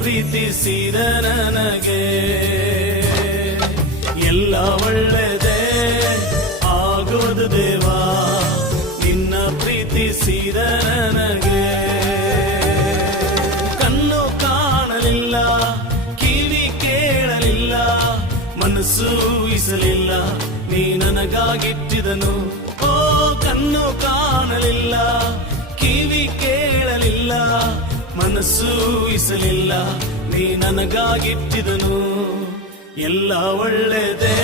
ಪ್ರೀತಿಸಿದ ನನಗೆ ಎಲ್ಲ ಒಳ್ಳೆದೇ ಆಗೋದು ದೇವಾ, ನಿನ್ನ ಪ್ರೀತಿಸಿದ ನನಗೆ. ಕಣ್ಣು ಕಾಣಲಿಲ್ಲ, ಕಿವಿ ಕೇಳಲಿಲ್ಲ, ಮನಸ್ಸು ಊಹಿಸಲಿಲ್ಲ, ನೀ ನನಗಾಗಿಟ್ಟಿದನು. ಓ ಕಣ್ಣು ಕಾಣಲಿಲ್ಲ, ಕಿವಿ ಕೇಳಲಿಲ್ಲ, ಮನಸ್ಸು ಊಹಿಸಲಿಲ್ಲ, ನೀ ನನಗಾಗಿಟ್ಟಿದನು. ಎಲ್ಲ ಒಳ್ಳೆದೇ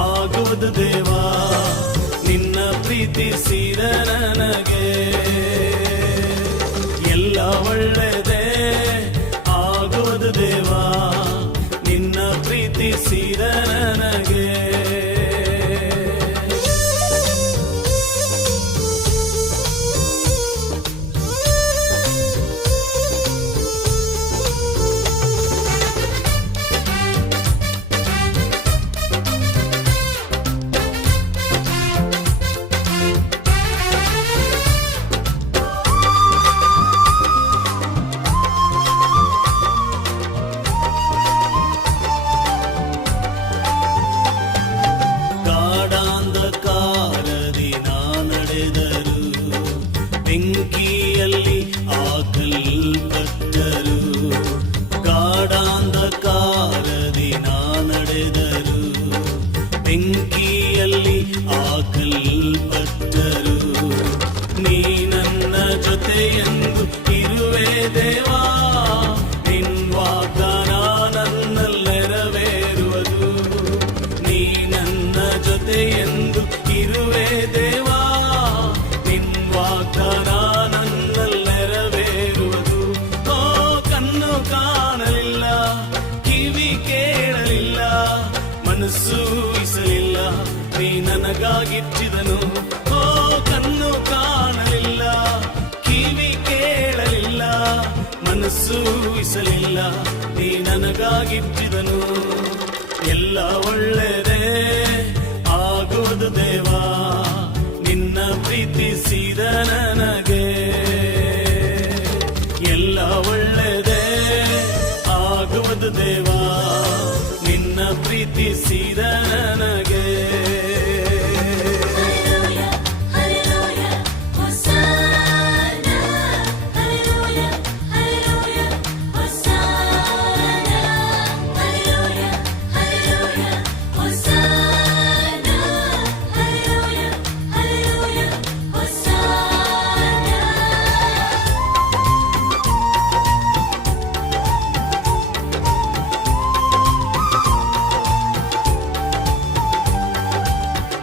ಆಗುವುದು ದೇವಾ, ನಿನ್ನ ಪ್ರೀತಿಸಿದ ನನಗೆ. ಎಲ್ಲ ಒಳ್ಳೆದೇ ಆಗುವುದು ದೇವಾ, ನಿನ್ನ ಪ್ರೀತಿಸಿದ ನನಗೆ. ಬೆಂಕಿಯಲ್ಲಿ ಹಾಕಲ್ಪಟ್ಟರು, ಗಾಢಾಂಧಕಾರದಿ ನಾ ನಡೆದರು, ಬೆಂಕಿಯಲ್ಲಿ ಹಾಕಲ್ಪಟ್ಟರು, ನೀ ನನ್ನ ಜೊತೆಯೆಂದು ಇರುವೆ ದೇವಾ, ನಿನ್ ವಾಗ್ದಾನ ನನ್ನಲ್ಲಿ ನೆರವೇರುವುದು. ನೀ ನನ್ನ ಜೊತೆಯೆಂದು ಇರುವೆ ದೇವಾ, ನಿನ್ ವಾಗ್ದಾನ ನನ್ನಲ್ಲಿ ನೆರವೇರುವುದು. ಓ ಕಣ್ಣು ಕಾಣಲಿಲ್ಲ, ಕಿವಿ ಕೇಳಲಿಲ್ಲ, ಮನಸ್ಸು ಊಹಿಸಲಿಲ್ಲ, ನೀ ನನಗಾಗಿಟ್ಟಿದನು. ಓ ಕಣ್ಣು ಕಾಣಲಿಲ್ಲ, ಕಿವಿ ಕೇಳಲಿಲ್ಲ, ಮನಸ್ಸು ಊಹಿಸಲಿಲ್ಲ, ನೀ ನನಗಾಗಿಟ್ಟಿದನು. ಎಲ್ಲ ಒಳ್ಳೆದೇ ಆಗುವುದು ದೇವಾ, ನಿನ್ನ ಪ್ರೀತಿಸಿದ ನನಗೆ. ಎಲ್ಲ ಒಳ್ಳೆದೇ ಆಗುವುದು ದೇವಾ, ನಿನ್ನ ಪ್ರೀತಿಸಿದ ನನಗೆ.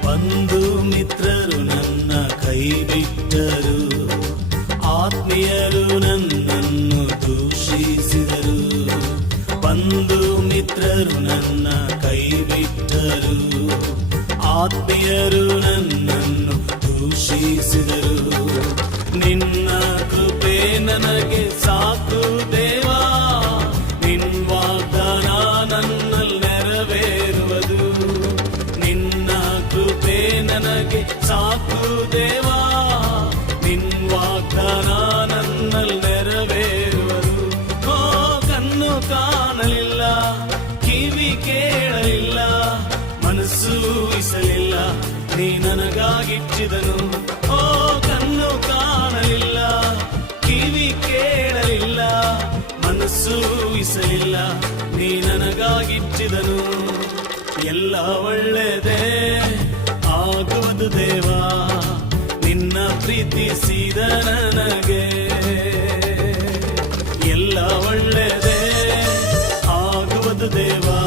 ಬಂಧು ಮಿತ್ರರು ನನ್ನ ಕೈ ಬಿಟ್ಟರು, ಆತ್ಮೀಯರು ನನ್ನನ್ನು ದೂಷಿಸಿದರು. ಬಂಧು ಮಿತ್ರರು ನನ್ನ ಕೈ ಬಿಟ್ಟರು, ಆತ್ಮೀಯರು ನನ್ನನ್ನು ದೂಷಿಸಿದರು. ನಿನ್ನ ಕೃಪೆ ನನಗೆ ಸಾಕು ದೇವಾ, ನಿನ್ ವಾಗ್ದಾನ ನನ್ನಲ್ಲಿ ನೆರವೇರುವುದು. ನಿನ್ನ ಕೃಪೆ ನನಗೆ ಸಾಕು ದೇವಾ, ನಿನ್ ವಾಗ್ದಾನ ನನ್ನಲ್ಲಿ ನೆರವೇರುವುದು. ಓ ಕಣ್ಣು ಕಾಣಲಿಲ್ಲ, ಕಿವಿ ಕೇಳಲಿಲ್ಲ, ಮನಸ್ಸು ಊಹಿಸಲಿಲ್ಲ, ನೀ ನನಗಾಗಿಟ್ಟಿದನು. ಓ ಕಣ್ಣು ಕಾಣಲಿಲ್ಲ, ಕಿವಿ ಕೇಳಲಿಲ್ಲ, ಮನಸ್ಸು ಊಹಿಸಲಿಲ್ಲ, ನೀ ನನಗಾಗಿಟ್ಟಿದನು. ಎಲ್ಲ ಒಳ್ಳೆದೇ ಆಗುವುದು ದೇವಾ, ನಿನ್ನ ಪ್ರೀತಿಸಿದ ನನಗೆ. ಎಲ್ಲ ಒಳ್ಳೆದೇ ಆಗುವುದು ದೇವಾ,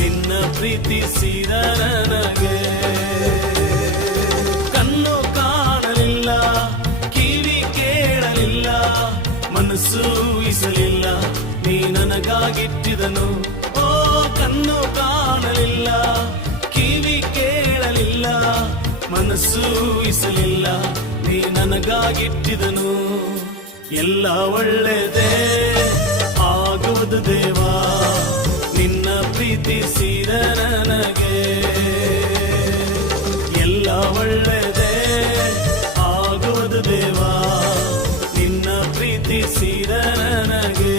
ನಿನ್ನ ಪ್ರೀತಿಸಿದ ನನಗೆ. ಕಣ್ಣು ಕಾಣಲಿಲ್ಲ, ಕಿವಿ ಕೇಳಲಿಲ್ಲ, ಮನಸ್ಸು ಊಹಿಸಲಿಲ್ಲ, ನೀ ನನಗಾಗಿಟ್ಟಿದನು. ಓ ಕಣ್ಣು ಕಾಣಲಿಲ್ಲ, ಕಿವಿ ಕೇಳಲಿಲ್ಲ, ಮನಸ್ಸು ಊಹಿಸಲಿಲ್ಲ, ನೀ ನನಗಾಗಿಟ್ಟಿದನು. ಎಲ್ಲ ಒಳ್ಳೆದೇ ಆಗುವುದು ದೇವಾ, ನಿನ್ನ ಪ್ರೀತಿಸಿದ ನನಗೆ. ಎಲ್ಲ ಒಳ್ಳೆದೇ ಆಗುವುದು ದೇವಾ, ನಿನ್ನ ಪ್ರೀತಿಸಿದ ನನಗೆ